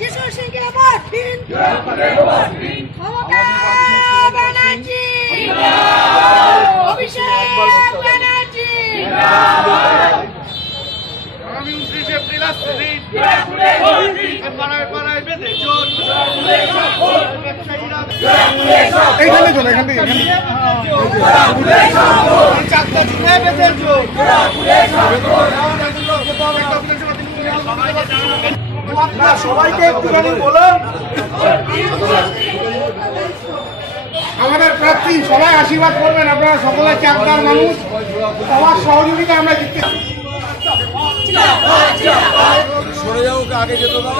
যিশু সিংকে ভোট দিন, মমতা ব্যানার্জি, অভিষেক ব্যানার্জি। আগামী 29 এপ্রিল আসছে দিন, পাড়ায় পাড়ায় বেঁধে জোট, এইখানে চলো, এখান থেকে চাকদা জুড়ে বেঁধে জোট। সবাইকে একটুখানি বলুন, আমাদের প্রার্থী সবাই আশীর্বাদ করবেন। আপনারা সকলে চাকদার মানুষ, সবার সহযোগিতা আমরা জিততে। সরে যাও, আগে যেত না।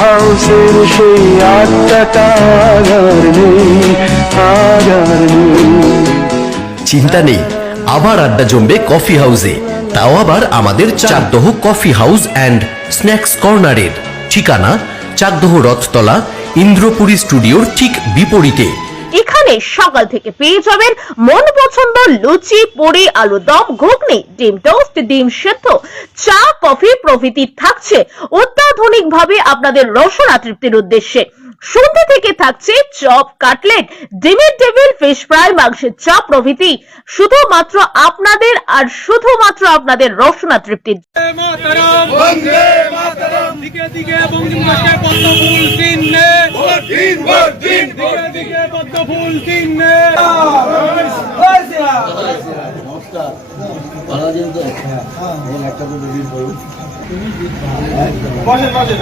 হাউসের সেই আটটা আগার নেই, আগার নেই। চিন্তা নেই, আবার আড্ডা জমবে কফি হাউসে, তাও আবার আমাদের Chakdah coffee house and snacks কর্নারের। ঠিকানা চাকদহ রথতলা, ইন্দ্রপুরী স্টুডিওর ঠিক বিপরীতে। এখানে সকাল থেকে পেয়ে যাবেন মন পছন্দ লুচি, পুরি, আলু দম, ঘুগনি, ডিম টোস্ট, ডিম সেদ্ধ, চা, কফি প্রভৃতি থাকছে অত্যাধুনিক ভাবে আপনাদের রসনা তৃপ্তির উদ্দেশ্যে। সন্ধ্যা থেকে থাকছে চপ, কাটলেট, ডিমের টেবিল, ফিশ ফ্রাই, মাংসের চপ প্রভৃতি, শুধুমাত্র আপনাদের আর শুধুমাত্র আপনাদের রসনা তৃপ্তির। বন্দে মাতরম, দিকে দিকে বঙ্গবন্ধুকে পদ্ম ফুল চিহ্নে, ভোট দিন, ভোট দিন, দিকে দিকে পদ্ম ফুল চিহ্নে। নমস্কার, ভালো আছেন তো? একটা করে দিন বলুন। বসেন বসেন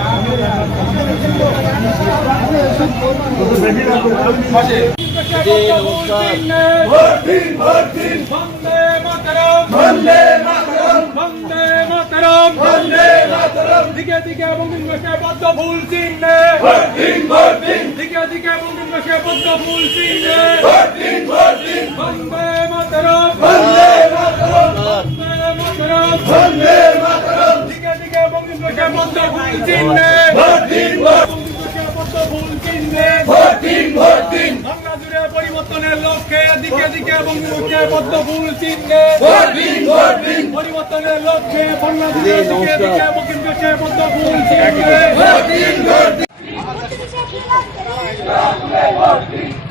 ভোট দিন, ভোট দিন, বন্দে মাতরম, বন্দে মাতরম, বন্দে মাতরম, বন্দে মাতরম, দিকে দিকে বঙ্গবন্ধুকে পদ্ম ফুল চিহ্নে, ভোট দিন, ভোট দিন, দিকে দিকে বঙ্গবন্ধুকে পদ্ম ফুল চিহ্নে, ভোট দিন, ভোট দিন, বন্দে মাতরম, বন্দে মাতরম, বন্দে মাতরম, বন্দে মাতরম, দিকে দিকে বঙ্গবন্ধুকে পদ্ম ফুল চিহ্নে, ভোট দিন, ভোট দিন, পদ্ম ফুল চিহ্নে, ভোট দিন, ভোট দিন, বাংলা জুড়ে পরিবর্তনের লক্ষ্যে দিকে দিকে বঙ্গবন্ধুকে পদ্ম ফুল চিহ্নে, ভোট দিন, ভোট দিন, পরিবর্তনের লক্ষ্যে বাংলা জুড়ে দিকে দিকে বঙ্গবন্ধুকে পদ্ম ফুল চিহ্নে, ভোট দিন, ভোট দিন।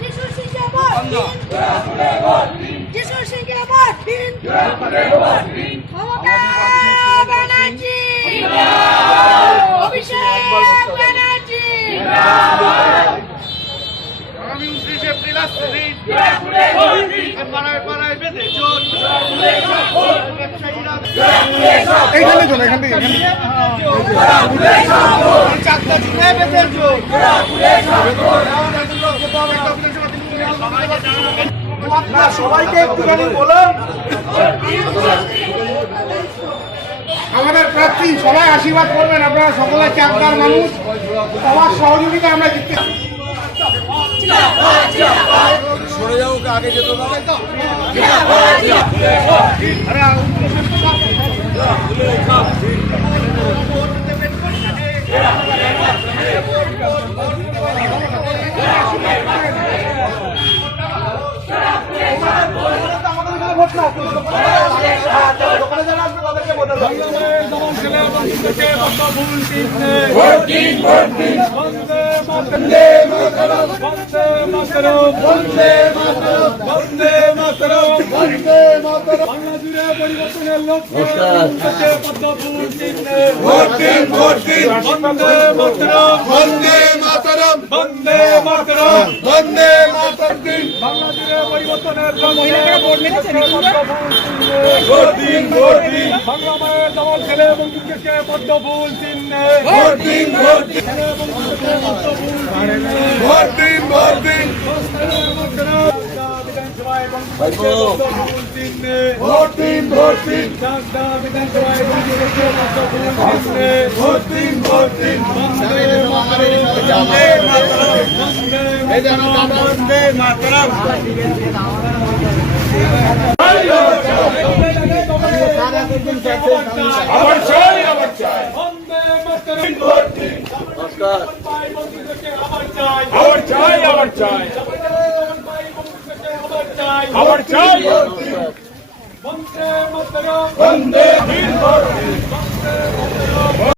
যিশু সিংকে ভোট দিন, যিশু সিংকে ভোট দিন, মমতা ব্যানার্জি, অভিষেক ব্যানার্জি। আগামী 29 এপ্রিল আসছে দিন, পাড়ায় পাড়ায় বেঁধে জোট, এইখানে চলো, এখান থেকে চাকদা জুড়ে বেঁধে জোট। সবাইকে একটুখানি বলুন, আমাদের প্রার্থী সবাই আশীর্বাদ করবেন। আপনারা সকলে চাকদার মানুষ, সবার সহযোগিতা আমরা জিততে। সরে যাও, আগে যেত না। ভোট দিন, ভোট দিন, বন্দে মাতরম, বন্দে মাতরম, বন্দে মাতরম, বন্দে মাতরম, বন্দে মাতরম, বাংলা জুড়ে পরিবর্তনের লক্ষ্যে পদ্ম ফুল চিহ্নে, ভোট দিন, ভোট দিন, বন্দে মাতরম, বন্দে মাতরম, বন্দে মাতরম, বন্দে মাতরম, বাংলা জুড়ে পরিবর্তনের লক্ষ্যে ভোট দিন, ভোট দিন, বাংলা মায়ের দমন ছেলে বঙ্গবন্ধুকে পদ্ম ফুল চিহ্নে, ভোট দিন, ভোট দিন, ভোট দিন, ভোট দিন, বিধানসভায় ভোট দিন, ভোট দিন, বিধানসভায় ভোট দিন, ভোট দিন, বন্দে মাতরম, বন্দে মাতরম। আবার চাই বন্দে মাতরম নমস্কার। আবার চাই আবার চাই নমস্কার। বন্দে মাতরম বন্দে